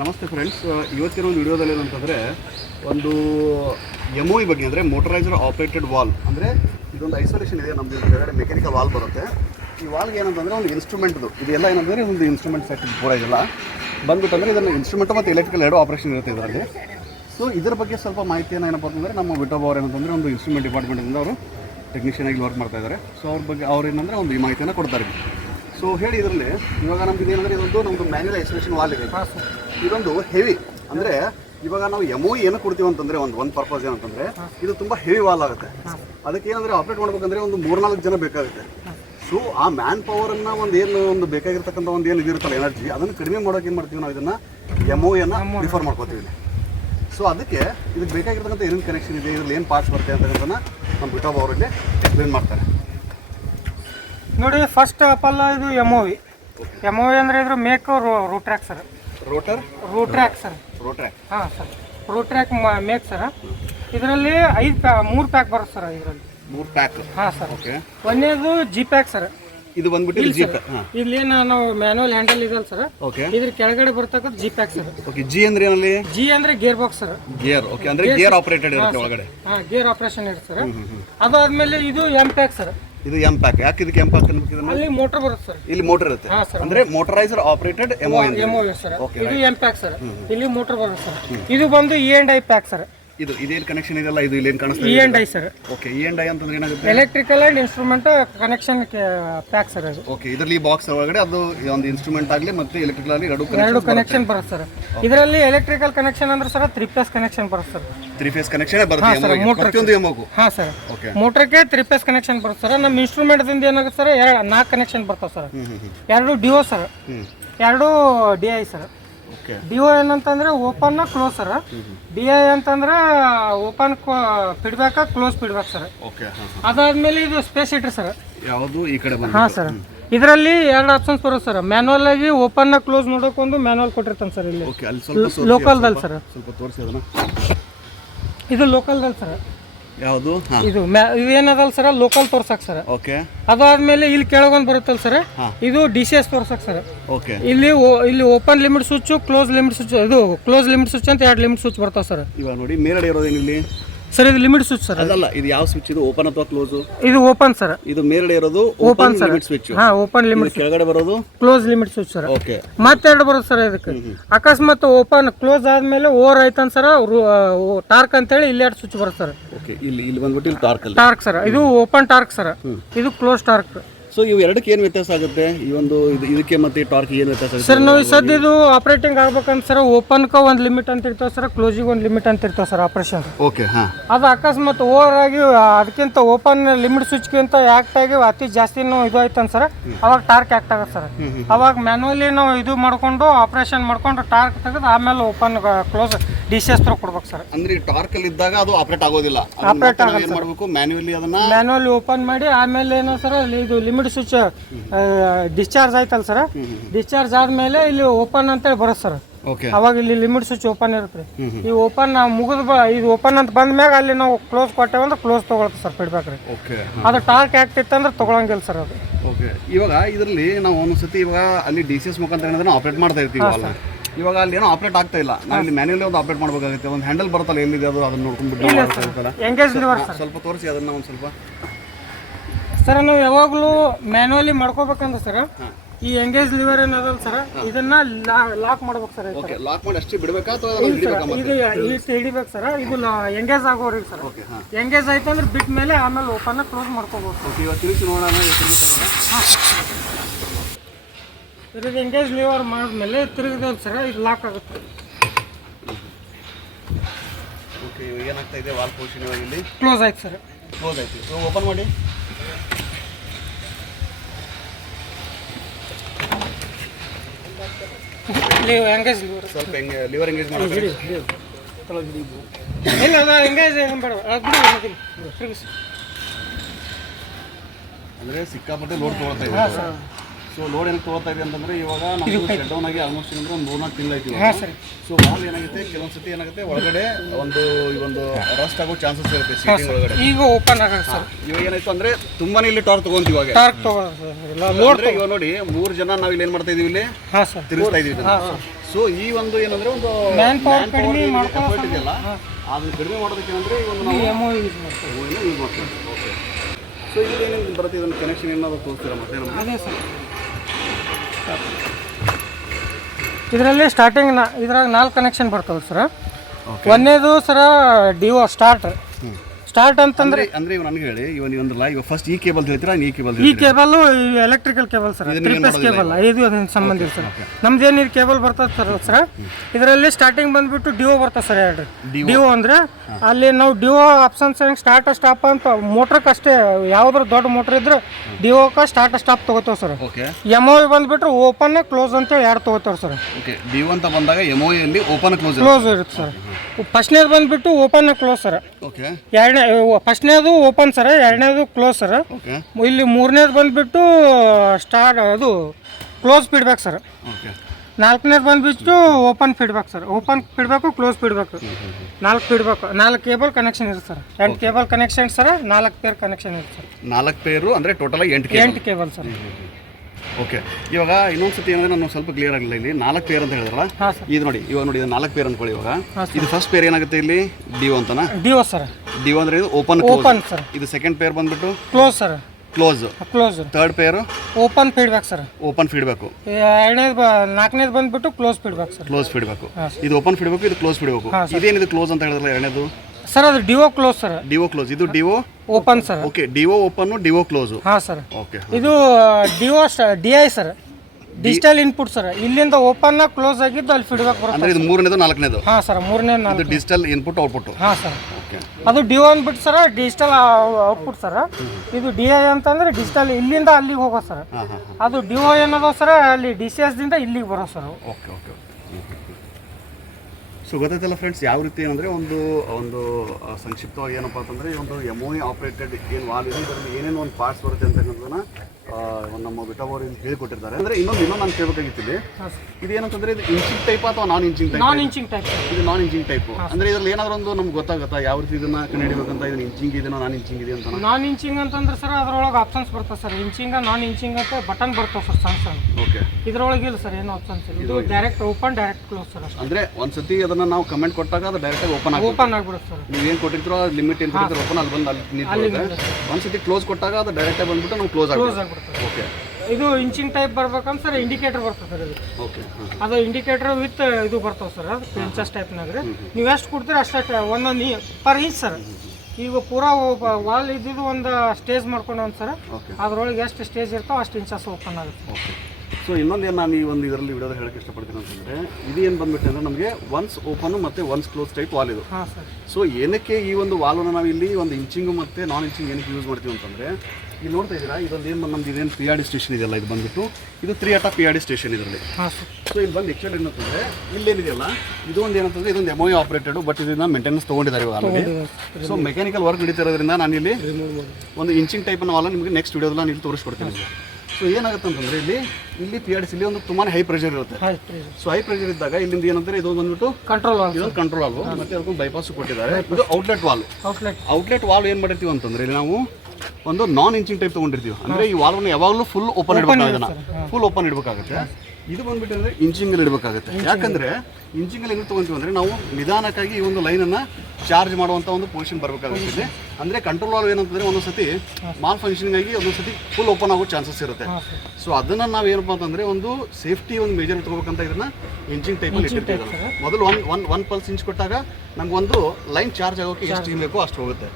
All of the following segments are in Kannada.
ನಮಸ್ತೆ ಫ್ರೆಂಡ್ಸ್, ಇವತ್ತಿನ ಒಂದು ವಿಡಿಯೋದಲ್ಲಿ ಏನಂತಂದರೆ ಒಂದು MOE ಬಗ್ಗೆ, ಅಂದರೆ ಮೋಟರೈಸ್ಡ್ ಆಪ್ರೇಟೆಡ್ ವಾಲ್. ಅಂದರೆ ಇದೊಂದು ಐಸೋಲೇಷನ್ ಇದೆ, ನಮ್ಮದು ಕೆಳಗಡೆ ಮೆಕ್ಯಾನಿಕಲ್ ವಾಲ್ ಬರುತ್ತೆ. ಈ ವಾಲ್ಗೆ ಏನಂತಂದರೆ ಒಂದು ಇನ್ಸ್ಟ್ರೂಮೆಂಟ್ದು ಇದೆಲ್ಲ ಏನಂದರೆ ಒಂದು ಇನ್ಸ್ಟ್ರೂಮೆಂಟ್ ಸೆಟ್ ಪೂರ ಇದೆಲ್ಲ ಬಂದ್ಬಿಟ್ಟಂದರೆ ಇದನ್ನು ಇನ್ಸ್ಟ್ರೂಮೆಂಟ್ ಮತ್ತು ಎಲೆಕ್ಟ್ರಿಕಲ್ ಎರಡು ಆಪ್ರೇಷನ್ ಇರುತ್ತೆ ಇದರಲ್ಲಿ. ಸೊ ಇದ್ರ ಬಗ್ಗೆ ಸ್ವಲ್ಪ ಮಾಹಿತಿಯನ್ನು ಏನಪ್ಪ ಅಂತಂದರೆ ನಮ್ಮ ವಿಠೋಬ ಅವ್ರು ಏನಂತಂದರೆ ಒಂದು ಇನ್ಸ್ಟ್ರೂಮೆಂಟ್ ಡಿಪಾರ್ಟ್ಮೆಂಟಿಂದ ಅವರು ಟೆಕ್ನಿಷಿಯನ್ ಆಗಿ ವರ್ಕ್ ಮಾಡ್ತಾ ಇದ್ದಾರೆ. ಸೊ ಅವ್ರ ಬಗ್ಗೆ ಅವ್ರು ಏನಂದರೆ ಒಂದು ಈ ಮಾಹಿತಿಯನ್ನು ಕೊಡ್ತಾರೆ. ಸೊ ಹೇಳಿ, ಇದರಲ್ಲಿ ಇವಾಗ ನಮ್ಗೆ ಇದೇನಂದರೆ ಇದೊಂದು ನಮ್ಮದು ಮ್ಯಾನ್ಯುವಲ್ ಐಸೋಲೇಷನ್ ವಾಲ್ ಇದೆ. ಇದೊಂದು ಹೆವಿ, ಅಂದರೆ ಇವಾಗ ನಾವು MOE ಏನಕ್ಕೆ ಕೊಡ್ತೀವಿ ಅಂತಂದರೆ ಒಂದು ಪರ್ಪಸ್ ಏನಂತಂದರೆ ಇದು ತುಂಬ ಹೆವಿ ವಾಲ್ ಆಗುತ್ತೆ. ಅದಕ್ಕೆ ಏನಂದರೆ ಆಪ್ರೇಟ್ ಮಾಡ್ಬೇಕಂದ್ರೆ ಒಂದು 3-4 ಜನ ಬೇಕಾಗುತ್ತೆ. ಸೊ ಆ ಮ್ಯಾನ್ ಪವರನ್ನು ಒಂದು ಬೇಕಾಗಿರ್ತಕ್ಕಂಥ ಒಂದು ಏನು ಇದಿರುತ್ತಲ್ಲ ಎನರ್ಜಿ, ಅದನ್ನು ಕಡಿಮೆ ಮಾಡೋಕೆ ಏನು ಮಾಡ್ತೀವಿ ನಾವು, ಇದನ್ನು MOEಯನ್ನು ಪ್ರಿಫರ್ ಮಾಡ್ಕೋತೀವಿ. ಸೊ ಅದಕ್ಕೆ ಇದಕ್ಕೆ ಬೇಕಾಗಿರ್ತಕ್ಕಂಥ ಏನೇನು ಕನೆಕ್ಷನ್ ಇದೆ, ಇದ್ರಲ್ಲಿ ಏನು ಪಾರ್ಟ್ಸ್ ಬರುತ್ತೆ ಅಂತಕ್ಕಂಥದ್ದನ್ನು ನಮ್ಮ ವಿಠೋಬ ಅವರಲ್ಲಿ ಎಕ್ಸ್ಪ್ಲೇನ್ ಮಾಡ್ತಾರೆ. ನೋಡಿ, ಫಸ್ಟ್ ಆಫ್ ಆಲ್ ಇದು MOE ಅಂದರೆ ಇದ್ರ make root rack sir. Root rack sir. ಹಾಂ ಸರ್, ರೂಟ್ರ್ಯಾಕ್ ಮೇಕ್ ಸರ್. ಇದರಲ್ಲಿ 3 ಪ್ಯಾಕ್ ಬರುತ್ತೆ ಸರ್. ಇದರಲ್ಲಿ 3 ಪ್ಯಾಕ್. ಹಾಂ ಸರ್. ಓಕೆ, ಒಂದೇದು G ಪ್ಯಾಕ್ ಸರ್. ಇದು ಬಂದ್ಬಿಟ್ಟು ಇಲ್ಲಿ ನಾವು ಮ್ಯಾನುವಲ್ ಹ್ಯಾಂಡಲ್ ಇದಲ್ಲ ಸರ್. ಓಕೆ, ಇದ್ರ ಕೆಳಗಡೆ ಬರ್ತಕ್ಕಂಥ G pack sir. Okay, G ಅಂದ್ರೆ ಏನಲ್ಲಿ? G ಅಂದ್ರೆ gear box sir. Gear. Okay, ಅಂದ್ರೆ ಗೇರ್ ಆಪರೇಟೆಡ್ ಇರುತ್ತೆ ಒಳಗಡೆ. ಹಾಂ, ಗೇರ್ ಆಪರೇಷನ್ ಇರುತ್ತೆ ಸರ್. ಅದಾದ್ಮೇಲೆ ಇದು M ಪ್ಯಾಕ್ ಸರ್. ಇದು M ಪ್ಯಾಕ್. ಯಾಕೆ ಇದಕ್ಕೆ M ಪ್ಯಾಕ್ ಅನ್ಬೇಕು? ಅಲ್ಲಿ ಮೋಟರ್ ಬರುತ್ತೆ ಸರ್. ಇಲ್ಲಿ ಮೋಟರ್ ಇರುತ್ತೆ, ಅಂದ್ರೆ ಮೋಟರೈಸ್ಡ್ ಆಪರೇಟೆಡ್ MOE ಸರ್. ಇದು M ಪ್ಯಾಕ್ ಸರ್. ಇಲ್ಲಿ ಮೋಟರ್ ಬರುತ್ತೆ ಸರ್. ಇದು ಬಂದು E&I ಪ್ಯಾಕ್ ಸರ್. ಇದೇನು ಕನೆಕ್ಷನ್ ಇದೆಲ್ಲ, ಇದು ಇಲ್ಲಿ ಏನು ಕಾಣಿಸ್ತಾ ಇದೆ? E&I sir. ಓಕೆ, E&I ಅಂತಂದ್ರೆ ಏನಾಗುತ್ತೆ? Electrical and instrument connection pack sir ಅದು. ಓಕೆ, ಇದರಲ್ಲಿ ಬಾಕ್ಸ್ ಒಳಗಡೆ ಅದು ಒಂದು ಇನ್ಸ್ಟ್ರೂಮೆಂಟ್ ಆಗಲಿ ಮತ್ತೆ ಎಲೆಕ್ಟ್ರಿಕಲ್ ಆಗಲಿ ಎರಡು ಕನೆಕ್ಷನ್ ಬರುತ್ತೆ ಸರ್. ಇದರಲ್ಲಿ ಎಲೆಕ್ಟ್ರಿಕಲ್ ಕನೆಕ್ಷನ್ ಅಂದ್ರೆ ಸರ್ 3 ಫೇಸ್ ಕನೆಕ್ಷನ್ ಬರುತ್ತೆ ಸರ್. 3 ಫೇಸ್ ಕನೆಕ್ಷನ್ ಬರುತ್ತೆ ಪ್ರತಿಯೊಂದು MOE. ಹಾಂ ಸರ್. ಮೋಟರ್ಗೆ 3 ಫೇಸ್ ಕನೆಕ್ಷನ್ ಬರುತ್ತೆ ಸರ್. ನಮ್ಮ ಇನ್ಸ್ಟ್ರೂಮೆಂಟ್ ದಿಂದ ಏನಾಗುತ್ತೆ ಸರ್, 4 ಕನೆಕ್ಷನ್ ಬರ್ತಾವೆ sir. 2 DO sir, 2 DI sir. DO ಏನಂತಂದ್ರೆ ಓಪನ್ ಕ್ಲೋಸ್ ಸರ್. DI ಅಂತಂದ್ರೆ open feedback, close feedback sir. ಅದಾದ್ಮೇಲೆ ಇದು ಸ್ಪೇಸ್ ಹೀಟರ್ ಸರ್. ಯಾವುದು ಈ ಕಡೆ? ಹಾಂ ಸರ್. ಇದರಲ್ಲಿ 2 ಆಪ್ಷನ್ಸ್ ಬರುತ್ತೆ ಸರ್. ಮ್ಯಾನುವಲ್ ಆಗಿ ಓಪನ್ ಕ್ಲೋಸ್ ನೋಡೋಕೊಂದು ಮ್ಯಾನುವಲ್ ಕೊಟ್ಟಿರ್ತಾನೆ ಸರ್. ಇಲ್ಲಿ ಲೋಕಲ್ದಲ್ಲಿ ಸರ್. ಸ್ವಲ್ಪ ತೋರಿಸಿ ಅದನ್ನ. ಇದು ಲೋಕಲ್ದಲ್ಲಿ ಸರ್. ಯಾವುದು? ಇದು ಏನದಲ್ಲ ಸರ್, ಲೋಕಲ್ ತೋರ್ಸಕ್ ಸರ್. ಓಕೆ, ಅದಾದ್ಮೇಲೆ ಇಲ್ಲಿ ಕೆಳಗೊಂದು ಬರುತ್ತಲ್ಲ ಸರ್, ಇದು DCS ತೋರ್ಸಕ್ ಸರ್. ಓಕೆ, ಇಲ್ಲಿ open limit switch, close limit switch, ಇದು ಕ್ಲೋಸ್ ಲಿಮಿಟ್ ಸ್ವಿಚ್ ಅಂತ 2 ಲಿಮಿಟ್ ಸ್ವಿಚ್ ಬರ್ತಾವೆ ಸರ್. ಇವಾಗ ನೋಡಿ ಮೇಲ್ಗಡೆ ಇರೋದೇನಿಲ್ಲಿ ಸರ್? ಇದು ಲಿಮಿಟ್ ಸ್ವಿಚ್ ಸರ್. ಅದಲ್ಲ, ಇದು ಯಾವ ಸ್ವಿಚ್? ಇದು ಓಪನ್ ಅಥವಾ ಕ್ಲೋಸ್? ಇದು ಓಪನ್ ಸರ್. ಇದು ಮೇಲ್ಗಡೆ ಇರೋದು ಓಪನ್ ಲಿಮಿಟ್ ಸ್ವಿಚ್. ಹಾ, ಓಪನ್ ಲಿಮಿಟ್. ಕೆಳಗಡೆ ಬರೋದು close limit switch sir. Okay, ಮತ್ತೆ 2 ಬರುತ್ತೆ ಸರ್. ಇದಕ್ಕೆ ಅಕಸ್ಮಾತ್ ಓಪನ್ ಕ್ಲೋಸ್ ಆದ್ಮೇಲೆ ಓವರ್ ಆಯ್ತನ್ ಸರ್, ಟಾರ್ಕ್ ಅಂತೇಳಿ ಇಲ್ಲಿ 2 ಸ್ವಿಚ್ ಬರುತ್ತೆ ಸರ್. ಓಕೆ, ಇಲ್ಲಿ ಬಂದ್ಬಿಟ್ಟು ಇಲ್ಲಿ ಟಾರ್ಕ್ ಸರ್. ಇದು ಓಪನ್ ಟಾರ್ಕ್ ಸರ್, ಇದು ಕ್ಲೋಸ್ ಟಾರ್ಕ್. ಸೊ ಇವು ಎರಡಕ್ಕೆ ಏನು ವ್ಯತ್ಯಾಸ ಆಗುತ್ತೆ? ಈ ಒಂದು ಇದಕ್ಕೆ ಮತ್ತೆ ಟಾರ್ಕ್ ಏನು ವ್ಯತ್ಯಾಸ ಆಗುತ್ತೆ ಸರ್? ನಾವು ಸದ್ಯ ಇದು ಆಪರೇಟಿಂಗ್ ಆಗ್ಬೇಕಂತ ಸರ್, ಓಪನ್ಗೆ ಒಂದು ಲಿಮಿಟ್ ಅಂತ ಇರ್ತಾವೆ ಸರ್, ಕ್ಲೋಸಿಗೆ ಒಂದು ಲಿಮಿಟ್ ಅಂತ ಇರ್ತಾವೆ ಸರ್ ಆಪರೇಷನ್. ಓಕೆ, ಹಾಂ. ಅದು ಅಕಸ್ಮಾತ್ ಓವರ್ ಆಗಿ ಅದಕ್ಕಿಂತ ಓಪನ್ ಲಿಮಿಟ್ ಸ್ವಿಚ್ಗಿಂತ ಆ್ಯಕ್ಟ್ ಆಗಿ ಅತಿ ಜಾಸ್ತಿನೂ ಇದು ಆಯ್ತಾನೆ ಸರ್, ಅವಾಗ ಟಾರ್ಕ್ ಆ್ಯಕ್ಟ್ ಆಗುತ್ತೆ ಸರ್. ಅವಾಗ ಮ್ಯಾನುವಲಿ ನಾವು ಇದು ಮಾಡ್ಕೊಂಡು ಆಪರೇಷನ್ ಮಾಡ್ಕೊಂಡು ಟಾರ್ಕ್ ತೆಗೆದು ಆಮೇಲೆ ಓಪನ್ ಕ್ಲೋಸ್ DCS ಥ್ರೂ ಕೊಡ್ಬೇಕು ಸರ್. ಅಂದ್ರೆ ಟಾರ್ಕ್ ಅಲ್ಲಿ ಇದ್ದಾಗ ಅದು ಆಪರೇಟ್ ಆಗೋದಿಲ್ಲ. ಆಪರೇಟ್ ಆಗಲ್ಲ. ಏನು ಮಾಡಬೇಕು? ಮ್ಯಾನುವಲಿ ಓಪನ್ ಮಾಡಿ ಆಮೇಲೆ ಏನೋ ಸರ್, ಇದು ಲಿಮಿಟ್ ಸ್ವಿಚ್ ಡಿಸ್ಚಾರ್ಜ್ ಆಯ್ತಲ್ಲ ಸರ್, ಡಿಸ್ಚಾರ್ಜ್ ಆದ್ಮೇಲೆ ಇಲ್ಲಿ ಓಪನ್ ಅಂತೇಳಿ ಬರುತ್ತೆ ಸರ್. ಅವಾಗ ಇಲ್ಲಿ ಲಿಮಿಟ್ ಸ್ವಿಚ್ ಓಪನ್ ಇರುತ್ತೆ. ಈ ಓಪನ್ ಇದು ಓಪನ್ ಅಂತ ಬಂದ ಮ್ಯಾಗ ಅಲ್ಲಿ ನಾವು ಕ್ಲೋಸ್ ಕೊಟ್ಟೇವಂದ್ರೆ ಕ್ಲೋಸ್ ತಗೊಳುತ್ತೆ ಸರ್ ಫೀಡ್ಬ್ಯಾಕ್ ರೀ. ಅದು ಟಾರ್ಕ್ ಆಗ್ತಿತ್ತಂದ್ರೆ ತಗೊಳಂಗಿಲ್ಲ ಸರ್ ಅದು. ಓಕೆ, ಇವಾಗ ಇದರಲ್ಲಿ ನಾವು ಒಂದ್ಸತಿ ಇವಾಗ ಅಲ್ಲಿ DCS ಮುಖಾಂತರ ಏನಾದ್ರೆ ಆಪರೇಟ್ ಮಾಡ್ತಾ ಇರ್ತೀವಿ ಅಲ್ಲ, ಇವಾಗ ಅಲ್ಲಿ ಏನೋ ಆಪರೇಟ್ ಆಗ್ತಾ ಇಲ್ಲ, ನಾವು ಇಲ್ಲಿ ಮ್ಯಾನ್ಯುವಲಿ ಒಂದು ಆಪರೇಟ್ ಮಾಡಬೇಕಾಗುತ್ತೆ. ಒಂದು ಹ್ಯಾಂಡಲ್ ಬರುತ್ತಲ್ಲ, ಎಲ್ಲಿದೆ ಅದು, ಅದನ್ನ ನೋಡ್ಕೊಂಡು ಎಂಗೇಜ್ ಲಿವರ್ ಸರ್. ಸ್ವಲ್ಪ ತೋರಿಸಿ ಅದನ್ನ ಒಂದು ಸ್ವಲ್ಪ. ಸರ್ ನಾವು ಯಾವಾಗಲೂ ಮ್ಯಾನ್ಯುವಲಿ ಮಾಡ್ಕೋಬೇಕಂದ್ರೆ ಸರ್, ಈ ಎಂಗೇಜ್ ಲಿವರ್ ಏನದಲ್ಲ ಸರ್, ಇದನ್ನ ಲಾಕ್ ಮಾಡ್ಬೇಕು ಸರ್. ಲಾಕ್ ಮಾಡಿ ಅಷ್ಟೇ ಬಿಡಬೇಕಾ ಅಥವಾ ಇದು ಹಿಡಿಬೇಕು ಸರ್? ಇದು ಎಂಗೇಜ್ ಆಗೋರಿಗೆ ಸರ್. ಎಂಗೇಜ್ ಆಯ್ತು ಅಂದ್ರೆ ಬಿಟ್ಟ ಮೇಲೆ ಆಮೇಲೆ ಓಪನ್ ಕ್ಲೋಸ್ ಮಾಡ್ಕೋಬೇಕು. ಇವಾಗ ತಿರುಗಿಸಿ ನೋಡೋಣ. ಇದು ಎಂಗೇಜ್ ಲಿವರ್ ಮಾಡಿದ್ಮೇಲೆ ತಿರುಗಿದಲ್ಲ ಸರ್, ಇದು ಲಾಕ್ ಆಗುತ್ತೆ. ಓಕೆ, ಇವಾಗ ಏನಾಗ್ತಾ ಇದೆ? ವಾಲ್ ಪೊಸಿಷನ್ ಇವಾಗ ಇಲ್ಲಿ ಕ್ಲೋಸ್ ಆಯ್ತು ಸರ್. ಕ್ಲೋಸ್ ಆಯ್ತು. ಇವಾಗ ಓಪನ್ ಮಾಡಿ. ಎಂಗೇಜ್ ಲಿವರ್ ಸ್ವಲ್ಪ ಲಿವರ್ ಎಂಗೇಜ್ ಮಾಡಿ. ಇಲ್ಲ, ಅದು ಎಂಗೇಜ್ ಬೇಡ, ಅಂದರೆ ಸಿಕ್ಕಾಪಟ್ಟೆ ಲೋಡ್ ತೊಗೊಳ್ತಾ ಇದೆ. ಸೊ ಲೋಡ್ ಏನಕ್ಕೆ ತಗೋತಾ ಇದೆ ಅಂತಂದ್ರೆ ಇವಾಗ ನಾವು ಶಟ್ ಡೌನ್ ಆಗಿ ಆಲ್ಮೋಸ್ಟ್ ಏನಂದ್ರೆ ಒಂದು 3-4 ತಿಂಗಳಾಯ್ತು. ಹಾಂ ಸರ್. ಸೊ ವಾಲ್ ಏನಾಗುತ್ತೆ ಕೆಲವೊಂದ್ಸತಿ ಏನಾಗುತ್ತೆ ಒಳಗಡೆ ಒಂದು ರಸ್ಟ್ ಆಗೋ ಚಾನ್ಸಸ್ ಇರುತ್ತೆ ಸೀಟಿಂಗ್ ಒಳಗಡೆ. ಈಗ ಓಪನ್ ಆಗುತ್ತೆ ಸರ್. ಇವಾಗ ಏನಾಯ್ತು ಅಂದ್ರೆ ತುಂಬಾನೇ ಇಲ್ಲಿ ಟಾರ್ಕ್ ತಗೊಂತೀವಿ ಇವಾಗ. ಟಾರ್ಕ್ ಲೋಡ್ ಇವಾಗ ನೋಡಿ 3 ಜನ ನಾವು ಇಲ್ಲಿ ಏನ್ ಮಾಡ್ತಾ ಇದೀವಿ, ಇಲ್ಲಿ ಹಾಂ ಸರ್ ತಿರುಗಿಸ್ತಾ ಇದೀವಿ. ಸೊ ಈ ಒಂದು ಏನಂದ್ರೆ ಒಂದು ಮ್ಯಾನ್ ಪವರ್ ಕಡಿಮೆ ಮಾಡ್ಕೊಳ್ಳೋ ಇದೆಯಲ್ಲ, ಅದನ್ನ ಕಡಿಮೆ ಮಾಡೋದಕ್ಕೆ ಏನಂದ್ರೆ ಈ ಒಂದು ನಾವು ಎಮೋ ಯೂಸ್ ಮಾಡ್ತೀವಿ. ಯೂಸ್ ಮಾಡ್ತೀವಿ. ಓಕೆ. ಸೊ ಇಲ್ಲಿ ಏನೇನು ಬರುತ್ತೆ ಇದನ್ನ ಕನೆಕ್ಷನ್ ಏನಾದ್ರು ತೋರಿಸ್ತೀರಾ ಮತ್ತೆ ನಮಗೆ? ಅದೇ ಸರ್, ಇದರಲ್ಲಿ ಸ್ಟಾರ್ಟಿಂಗ್ ಇದ್ರಾಗ 4 ಕನೆಕ್ಷನ್ ಬರ್ತಾವೆ ಸರ್. ಒಂದೇದು ಸರ ಡಿಒ ಸ್ಟಾರ್ಟ್ ಅಂತಂದ್ರೆ ಅಂದ್ರೆ ಇವ್ ನನಗೆ ಹೇಳಿ, ಇವ ನೀವು ಒಂದು ಲೈವ್ ಫಸ್ಟ್ ಈ ಕೇಬಲ್ ಹೇಳ್ತೀರಾ, ಈ ಕೇಬಲ್ ಈ cable electrical cable sir, 3 phase cable. ಇದು ಅದನ್ನ ಸಂಬಂಧಿತ ಸರ್. ನಮ್ದು ಏನಿದೆ ಕೇಬಲ್ ಬರ್ತದೆ ಸರ್ ಇದರಲ್ಲಿ ಸ್ಟಾರ್ಟಿಂಗ್ ಬಂದ್ಬಿಟ್ಟು ಡಿಒ ಬರ್ತದೆ ಸರ್. 2 ಡಿಒ ಅಂದ್ರೆ ಅಲ್ಲಿ ನಾವು ಡಿಒ ಆಪ್ಷನ್ಸ್ ಸ್ಟಾರ್ಟ್ ಸ್ಟಾಪ್ ಅಂತ ಮೋಟ್ರಕ್ಕೆ ಅಷ್ಟೇ, ಯಾವ್ದ್ರ ದೊಡ್ಡ ಮೋಟ್ರ್ ಇದ್ರೆ ಡಿಒಕ್ಕೆ ಸ್ಟಾರ್ಟ್ ಸ್ಟಾಪ್ ತಗೋತೇವೆ ಸರ್. ಎಮೋ ಬಂದ್ಬಿಟ್ಟು ಓಪನ್ ಕ್ಲೋಸ್ ಅಂತ 2 ತಗೋತೇವೆ ಸರ್. ಡಿಒ ಅಂತ ಬಂದಾಗ ಎಮೋ ಅಲ್ಲಿ ಓಪನ್ ಕ್ಲೋಸ್ ಇರುತ್ತೆ ಸರ್. ಫಸ್ಟ್ನೇದು ಬಂದ್ಬಿಟ್ಟು ಓಪನ್ ಕ್ಲೋಸ್ ಸರ್. ಫಸ್ಟ್ನೇದು ಓಪನ್ ಸರ್, 2ನೇದು ಕ್ಲೋಸ್ ಸರ್. ಇಲ್ಲಿ 3ನೇದು ಬಂದ್ಬಿಟ್ಟು ಅದು ಕ್ಲೋಸ್ ಫೀಡ್ಬ್ಯಾಕ್ ಸರ್. 4ನೇದು ಬಂದ್ಬಿಟ್ಟು open feedback sir. Open feedback close feedback 4 feedback. 4 cable connection ಇರುತ್ತೆ sir. 8 cable connection sir. 4 pair connection ಇರುತ್ತೆ ಸರ್. 4 ಪೇರು ಅಂದರೆ ಟೋಟಲ್ 8 ಕೇಬಲ್ ಸರ್. ಓಕೆ. ಇವಾಗ ಇನ್ನೊಂದ್ಸತಿ ಏನಂದ್ರೆ ನಾನು ಸ್ವಲ್ಪ ಕ್ಲಿಯರ್ ಆಗಿಲ್ಲ. ಇಲ್ಲಿ 4 ಪೇರ್ ಅಂತ ಹೇಳಿದ್ರಲ್ಲ, ಇದು ನೋಡಿ, ಇವಾಗ ನೋಡಿ ಇದು 4 ಪೇರ್ ಅಂದ್ಕೊಳ್ಳಿ. ಇವಾಗ ಇದು ಫಸ್ಟ್ ಪೇರ್ ಏನಾಗುತ್ತೆ ಇಲ್ಲಿ ಡಿಒ ಅಂತನಾ? DO sir. ಡಿಒ ಅಂದ್ರೆ ಇದು ಓಪನ್ ಸರ್. ಇದು ಸೆಕೆಂಡ್ ಪೇರ್ ಬಂದ್ಬಿಟ್ಟು close sir. Close. Third pair open feedback sir. Open feedback. 4ನೇದು ಬಂದ್ಬಿಟ್ಟು close feedback sir. Close feedback. ಇದು ಓಪನ್ ಫೀಡ್ಬ್ಯಾಕ್, ಇದು ಕ್ಲೋಸ್ ಫೀಡ್ಬ್ಯಾಕ್. ಇದೇನಿದು ಕ್ಲೋಸ್ ಅಂತ ಹೇಳಿದ್ರಲ್ಲ 2ನೇದು ಸರ್? ಅದು DO close sir. DO close. ಇದು DO open sir. Okay. DO open, DO close. ಹಾಂ ಸರ್. ಓಕೆ. ಇದು DO DI sir, digital input sir. ಇಲ್ಲಿಂದ ಓಪನ್ ಕ್ಲೋಸ್ ಆಗಿದ್ದು ಅಲ್ಲಿ ಫೀಡ್ಬ್ಯಾಕ್ ಬರುತ್ತೆ. ಅಂದ್ರೆ ಇದು 3ನೇದು 4ನೇದು? ಹಾಂ ಸರ್, 3ನೇದು ಇದು ಡಿಜಿಟಲ್ ಇನ್ಪುಟ್ ಔಟ್ಪುಟ್. ಹಾಂ ಸರ್. ಓಕೆ. ಅದು ಡಿಒ ಅಂದ್ಬಿಟ್ಟು ಸರ್ ಡಿಜಿಟಲ್ ಔಟ್ಪುಟ್ ಸರ್. ಇದು ಡಿಐ ಅಂತಂದ್ರೆ ಡಿಜಿಟಲ್ ಇಲ್ಲಿಂದ ಅಲ್ಲಿಗೆ ಹೋಗೋ ಸರ್. ಅದು ಡಿಒ ಏನದ ಸರ್ ಅಲ್ಲಿ DCS ದಿಂದ ಇಲ್ಲಿಗೆ ಬರೋ ಸರ್. Okay okay. ಸೊ ಗೊತ್ತಾಯ್ತಲ್ಲ ಫ್ರೆಂಡ್ಸ್, ಯಾವ ರೀತಿ ಏನಂದರೆ ಒಂದು ಸಂಕ್ಷಿಪ್ತವಾಗಿ ಏನಪ್ಪ ಅಂತಂದರೆ ಈ ಒಂದು MOE ಆಪ್ರೇಟೆಡ್ ಏನು ವಾಲ್ ಇದೆ, ಇದರಲ್ಲಿ ಏನೇನು ಒಂದು ಪಾರ್ಟ್ಸ್ ಬರುತ್ತೆ ಅಂತಕ್ಕಂಥದ್ದನ್ನ ನಮ್ಮ ವಿಟಾವ್ ಇಲ್ಲಿ ಹೇಳಿಕೊಟ್ಟಿರ್ತಾರೆ. ಅಂದರೆ ಇನ್ನೊಂದು ನಾನು ಕೇಳಬೇಕಾಗಿತ್ತು, ಇದು ಏನಂತಂದರೆ ಇದು ಇಂಚಿಂಗ್ ಟೈಪ್ ಅಥವಾ ನಾನ್ ಇಂಚಿಂಗ್ ಟೈಪ್? ನಾನ್ ಇಂಚಿಂಗ್ ಟೈಪ್. ಇದು ನಾನ್ ಇಂಚಿಂಗ್ ಟೈಪ್. ಅಂದರೆ ಇದರಲ್ಲಿ ಏನಾದರೂ ಒಂದು ನಮ್ಗೆ ಗೊತ್ತಾಗುತ್ತಾ ಯಾವ ರೀತಿ ಇದನ್ನು ಕಂಡುಹಿಡಿಬೇಕಂತ? ಇದನ್ನು ಇಂಚಿಂಗ್ ಇದೆಯೋ ನಾನ್ ಇಂಚಿಂಗ್ ಇದೆ ಅಂತ? ನಾನ್ ಇಂಚಿಂಗ್ ಅಂತಂದ್ರೆ ಸರ್ ಅದರೊಳಗೆ ಆಪ್ಷನ್ಸ್ ಬರ್ತದೆ ಸರ್. ಇಂಚಿಂಗ್ ನಾನ್ ಇಂಚಿಂಗ್ ಅಂತ ಬಟನ್ ಬರ್ತವೆ ಸರ್ ಸಣ್ಣ ಸಣ್ಣ. ಓಕೆ. ಇದರೊಳಗೆ ಇಲ್ಲ ಸರ್ ಏನು ಆಪ್ಷನ್ಸ್ ಇಲ್ಲ. ಇದು direct open, direct close sir. ಅಂದರೆ ಒಂದ್ಸತಿ ಅದನ್ನು ನಾವು ಕಮೆಂಟ್ ಕೊಟ್ಟಾಗ ಅದು ಡೈರೆಕ್ಟಾಗಿ ಓಪನ್ ಆಗಿಬಿಡುತ್ತೆ ಸರ್. ನೀವು ಏನು ಕೊಟ್ಟಿರ್ತೀರೋ ಲಿಮಿಟ್ ಏನು ಕೊಟ್ಟಿರ್ತೀರೋ ಓಪನ್ ಅಲ್ಲಿ ಬಂದು ಅಲ್ಲಿ ನಿಂತಿರುತ್ತೆ. ಒಂದ್ಸತಿ ಕ್ಲೋಸ್ ಕೊಟ್ಟಾಗ ಅದು ಡೈರೆಕ್ಟಾಗಿ ಬಂದ್ಬಿಟ್ಟು ನಾವು ಕ್ಲೋಸ್ ಆಗಿಬಿಡುತ್ತೆ. ಓಕೆ. ಇದು ಇಂಚಿಂಗ್ ಟೈಪ್ ಬರ್ಬೇಕಂತ ಸರ್ ಇಂಡಿಕೇಟರ್ ಬರ್ತದೆ ಸರ್. ಇದು ಓಕೆ. ಅದು ಇಂಡಿಕೇಟರ್ ವಿತ್ ಇದು ಬರ್ತಾವೆ ಸರ್. ಅದು ಪಿಂಚಸ್ ಟೈಪ್ನಾಗ ನೀವು ಎಷ್ಟು ಕೊಡ್ತೀರಿ ಅಷ್ಟೇ ಒಂದೊಂದು ಪರ್ ಇಂಚ್ ಸರ್. ಈಗ ಪೂರಾ ವಾಲ್ ಇದ್ದಿದ್ದು ಒಂದು ಸ್ಟೇಜ್ ಮಾಡ್ಕೊಂಡು ಸರ್, ಅದ್ರೊಳಗೆ ಎಷ್ಟು ಸ್ಟೇಜ್ ಇರ್ತಾವೆ ಅಷ್ಟು ಇಂಚಸ್ ಓಪನ್ ಆಗುತ್ತೆ. ಓಕೆ. ಸೊ ಇನ್ನೊಂದು ನಾನು ಈ ಒಂದು ಇದರಲ್ಲಿ ವಿಡಿಯೋದಲ್ಲಿ ಹೇಳಕ್ಕೆ ಇಷ್ಟಪಡ್ತೀನಿ ಅಂತಂದರೆ, ಇದೇನು ಬಂದ್ಬಿಟ್ಟು ಅಂದರೆ ನಮಗೆ ಒನ್ಸ್ ಓಪನು ಮತ್ತು ಒನ್ಸ್ ಕ್ಲೋಸ್ ಟೈಪ್ ವಾಲ್ ಇದು. ಹಾಂ ಸರ್. ಸೊ ಏನಕ್ಕೆ ಈ ಒಂದು ವಾಲನ್ನು ನಾವು ಇಲ್ಲಿ ಒಂದು ಇಂಚಿಂಗು ಮತ್ತು ನಾನ್ ಇಂಚಿಂಗ್ ಏನಕ್ಕೆ ಯೂಸ್ ಮಾಡ್ತೀವಿ ಅಂತಂದರೆ, ಇಲ್ಲಿ ನೋಡ್ತಾ ಇದ್ದೀರಾ ಇದೊಂದು ಏನು ನಮ್ದು ಇದೇನು PRD ಸ್ಟೇಷನ್ ಇದೆಯಲ್ಲ, ಇದು ಬಂದ್ಬಿಟ್ಟು ಇದು 3 ಆಟ PRD ಸ್ಟೇಷನ್ ಇದರಲ್ಲಿ. ಹಾಂ ಸರ್. ಸೊ ಇಲ್ಲಿ ಬಂದು ಆ್ಯಕ್ಚುಲಿ ಏನಂತಂದರೆ ಇಲ್ಲೇನಿದೆಯಲ್ಲ ಇದೊಂದು ಏನಂತಂದರೆ ಇದೊಂದು MOE ಆಪ್ರೇಟೆಡು, ಬಟ್ ಇದನ್ನ ಮೇಂಟೆನೆನ್ಸ್ ತೊಗೊಂಡಿದ್ದಾರೆ ಇವಾಗ ಆಲ್ರೆಡಿ. ಸೊ ಮೆಕ್ಯಾನಿಕಲ್ ವರ್ಕ್ ನಡೀತಿರೋದ್ರಿಂದ ನಾನು ಇಲ್ಲಿ ಒಂದು ಇಂಚಿಂಗ್ ಟೈಪನ್ನು ವಾಲ ನಿಮಗೆ ನೆಕ್ಸ್ಟ್ ವಿಡಿಯೋದಲ್ಲಿ ನಾನು ಇಲ್ಲಿ ತೋರಿಸ್ಕೊಡ್ತೀನಿ. ಸೊ ಏನಾಗುತ್ತೆ ಅಂತಂದರೆ ಇಲ್ಲಿ PRDC ಇಲ್ಲಿ ಒಂದು ತುಂಬಾ ಹೈ ಪ್ರೆಷರ್ ಇರುತ್ತೆ. ಸೊ ಹೈ ಪ್ರೆಷರ್ ಇದ್ದಾಗ ಇಲ್ಲಿಂದ ಏನಂತಾರೆ ಇದು ಬಂದ್ಬಿಟ್ಟು ಕಂಟ್ರೋಲ್ ವಾಲ್ವ್. ಇದೊಂದು ಕಂಟ್ರೋಲ್ ವಾಲ್ವ್ ಮತ್ತೆ ಅದಕ್ಕೊಂದು ಬೈಪಾಸ್ ಕೊಟ್ಟಿದ್ದಾರೆ. ಇದು ಔಟ್ಲೆಟ್ ವಾಲ್ವ್. ಔಟ್ಲೆಟ್ ವಾಲ್ವ್ ಏನು ಮಾಡಿರ್ತೀವಿ ಅಂತಂದ್ರೆ ಇಲ್ಲಿ ನಾವು ಒಂದು ನಾನ್ ಇಂಚಿಂಗ್ ಟೈಪ್ ತೊಗೊಂಡಿರ್ತೀವಿ. ಅಂದರೆ ಈ ವಾಲ್ವ್ನ ಯಾವಾಗಲೂ ಫುಲ್ ಓಪನ್ ಇಡಬೇಕಾಗುತ್ತೆ, ಫುಲ್ ಓಪನ್ ಇಡಬೇಕಾಗುತ್ತೆ. ಇದು ಬಂದ್ಬಿಟ್ಟು ಅಂದರೆ ಇಂಚಿಂಗಲ್ಲಿ ಇಡಬೇಕಾಗುತ್ತೆ. ಯಾಕಂದರೆ ಇಂಚಿಂಗಲ್ಲಿ ಹೆಂಗೆ ತೊಗೊತೀವಿ ಅಂದರೆ ನಾವು ನಿಧಾನಕ್ಕಾಗಿ ಈ ಒಂದು ಲೈನನ್ನು ಚಾರ್ಜ್ ಮಾಡುವಂಥ ಒಂದು ಪೊಸಿಷನ್ ಬರಬೇಕಾಗುತ್ತೆ. ಅಂದರೆ ಕಂಟ್ರೋಲ್ ವಾಲ್ವ್ ಏನಂತಂದರೆ ಒಂದೊಂದು ಸತಿ ಮಾಲ್ ಫಂಕ್ಷನಿಂಗ್ ಆಗಿ ಒಂದೊಂದು ಸತಿ ಫುಲ್ ಓಪನ್ ಆಗೋ ಚಾನ್ಸಸ್ ಇರುತ್ತೆ. ಸೊ ಅದನ್ನು ನಾವು ಏನಪ್ಪ ಅಂತಂದರೆ ಒಂದು ಸೇಫ್ಟಿ ಒಂದು ಮೇಜರ್ ತೊಗೋಬೇಕಂತ ಇದನ್ನು ಇಂಚಿಂಗ್ ಟೈಪಲ್ಲಿ ಇಟ್ಟಿರ್ತೀವಿ. ಮೊದಲು ಒನ್ ಪಲ್ಸ್ ಇಂಚ್ ಕೊಟ್ಟಾಗ ನಮ್ಗೆ ಒಂದು ಲೈನ್ ಚಾರ್ಜ್ ಆಗೋಕ್ಕೆ ಎಷ್ಟು ಬೇಕೋ ಅಷ್ಟು ಹೋಗುತ್ತೆ.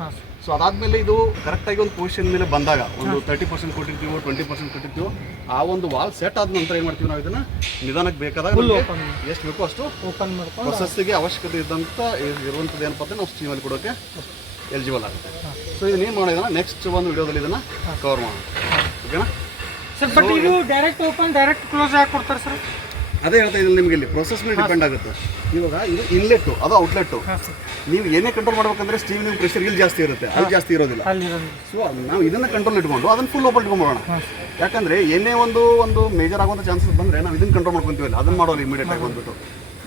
ಸೊ ಅದಾದಮೇಲೆ ಇದು ಕರೆಕ್ಟಾಗಿ ಒಂದು ಪೊಸಿಷನ್ ಮೇಲೆ ಬಂದಾಗ ಒಂದು 30% ಕೊಟ್ಟಿರ್ತೀವೋ 20% ಕೊಟ್ಟಿರ್ತೀವೋ ಆ ಒಂದು ವಾಲ್ ಸೆಟ್ ಆದ ನಂತರ ಏನು ಮಾಡ್ತೀವಿ ನಾವು ಇದನ್ನು ನಿಧಾನಕ್ಕೆ ಬೇಕಾದಾಗ ಎಷ್ಟು ಬೇಕೋ ಅಷ್ಟು ಓಪನ್ ಮಾಡ್ಕೊಂಡು ಪ್ರೊಸೆಸ್ಸಿಗೆ ಅವಶ್ಯಕತೆ ಇರುವಂಥದ್ದು ಏನಪ್ಪ ಅಂದರೆ ನಾವು ಸ್ಟೀಮಲ್ಲಿ ಕೊಡೋಕ್ಕೆ ಎಲಿಜಿಬಲ್ ಆಗುತ್ತೆ. ಸೊ ಇದನ್ನ ಏನು ಮಾಡೋದನ್ನ ನೆಕ್ಸ್ಟ್ ಒಂದು ವಿಡಿಯೋದಲ್ಲಿ ಇದನ್ನು ಕವರ್ ಮಾಡೋಣ. ಓಕೆನಾ ಸರ್? ಬಟ್ ಇದು ಡೈರೆಕ್ಟ್ ಓಪನ್ ಡೈರೆಕ್ಟ್ ಕ್ಲೋಸ್ ಯಾಕೆ ಕೊಡ್ತಾರೆ ಸರ್? ಅದೇ ಹೇಳ್ತಾ ಇದ್ದೀನಿ ನಿಮಗೆ, ಇಲ್ಲಿ ಪ್ರೊಸೆಸ್ ಮೇಲೆ ಡಿಪೆಂಡ್ ಆಗುತ್ತೆ. ಇವಾಗ ಇದು ಇನ್ಲೆಟ್ಟು, ಅದು ಔಟ್ಲೆಟ್ಟು. ನೀವು ಏನೇ ಕಂಟ್ರೋಲ್ ಮಾಡ್ಬೇಕಂದ್ರೆ ಸ್ಟೀಮ್ ನೀವು ಪ್ರೆಷರ್ ಇಲ್ಲಿ ಜಾಸ್ತಿ ಇರುತ್ತೆ, ಅಲ್ಲಿ ಜಾಸ್ತಿ ಇರೋದಿಲ್ಲ. ಸೊ ನಾವು ಇದನ್ನು ಕಂಟ್ರೋಲ್ ಇಟ್ಕೊಂಡು ಅದನ್ನು ಫುಲ್ ಓಪನ್ ಇಟ್ಕೊಂಡ್ಬಿಡೋಣ. ಯಾಕಂದರೆ ಏನೇ ಒಂದು ಮೇಜರ್ ಆಗುವಂಥ ಚಾನ್ಸಸ್ ಬಂದರೆ ನಾವು ಇದನ್ನು ಕಂಟ್ರೋಲ್ ಮಾಡ್ಕೊತೀವಿ, ಅದನ್ನು ಮಾಡೋಲ್ಲ ಇಮಿಡಿಯೇಟ್ ಆಗಿ ಬಂದ್ಬಿಟ್ಟು.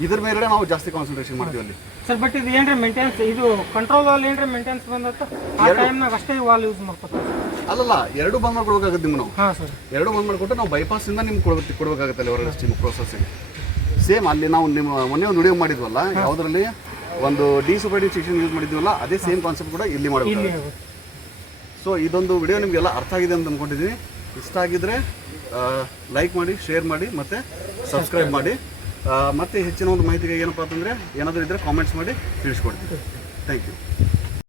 ಇದ್ರ ಮೇಲೆ ನಾವು ಜಾಸ್ತಿ ಕಾನ್ಸಂಟ್ರೇಷನ್ ಮಾಡ್ತೀವಿ ಅಲ್ಲಿ. ಸರ್ ಬಟ್ ಇದು ಏನ್ರಿ ಮೇಂಟೆನೆನ್ಸ್, ಇದು ಕಂಟ್ರೋಲ್ ವಾಲ್ ಏನ್ರಿ ಮೇಂಟೆನೆನ್ಸ್ ಬಂದತ್ತ ಆ ಟೈಮ್ನಾಗ ಅಷ್ಟೇ ವಾಲ್ ಯೂಸ್ ಮಾಡ್ಕೊತೀವಿ? ಅಲ್ಲಲ್ಲ, ಎರಡು ಬಂದ್ ಮಾಡ್ಕೊಡ್ಬೇಕಾಗುತ್ತೆ ನಿಮ್ಗೆ ನಾವು. ಹಾಂ ಸರ್, ಎರಡು ಬಂದ್ ಮಾಡಿಕೊಟ್ಟು ನಾವು ಬೈಪಾಸಿಂದ ನಿಮ್ಗೆ ಕೊಡಬೇಕಾಗುತ್ತೆ ಅಲ್ಲಿ ಹೊರಗಡೆ ಸ್ಟೀಮ್ ಪ್ರೊಸೆಸ್ಸಿಗೆ. ಸೇಮ್ ಅಲ್ಲಿ ನಾವು ನಿಮ್ಮ ಮೊನ್ನೆ ಒಂದು ವಿಡಿಯೋ ಮಾಡಿದ್ವಲ್ಲ, ಯಾವುದರಲ್ಲಿ ಒಂದು ಡಿಸೂಪರೇಟಿವ್ ಸೆಕ್ಷನ್ ಯೂಸ್ ಮಾಡಿದ್ವಲ್ಲ, ಅದೇ ಸೇಮ್ ಕಾನ್ಸೆಪ್ಟ್ ಕೂಡ ಇಲ್ಲಿ ಮಾಡಬೇಕು. ಸೊ ಇದೊಂದು ವಿಡಿಯೋ ನಿಮಗೆಲ್ಲ ಅರ್ಥ ಆಗಿದೆ ಅಂತ ಅಂದ್ಕೊಂಡಿದ್ದೀನಿ. ಇಷ್ಟ ಆಗಿದ್ದರೆ ಲೈಕ್ ಮಾಡಿ, ಶೇರ್ ಮಾಡಿ ಮತ್ತು ಸಬ್ಸ್ಕ್ರೈಬ್ ಮಾಡಿ. ಮತ್ತು ಹೆಚ್ಚಿನ ಒಂದು ಮಾಹಿತಿಗೆ ಏನಪ್ಪ ಅಂತಂದರೆ ಏನಾದರೂ ಇದ್ದರೆ ಕಾಮೆಂಟ್ಸ್ ಮಾಡಿ ತಿಳಿಸ್ಕೊಡ್ತೀವಿ. Thank you.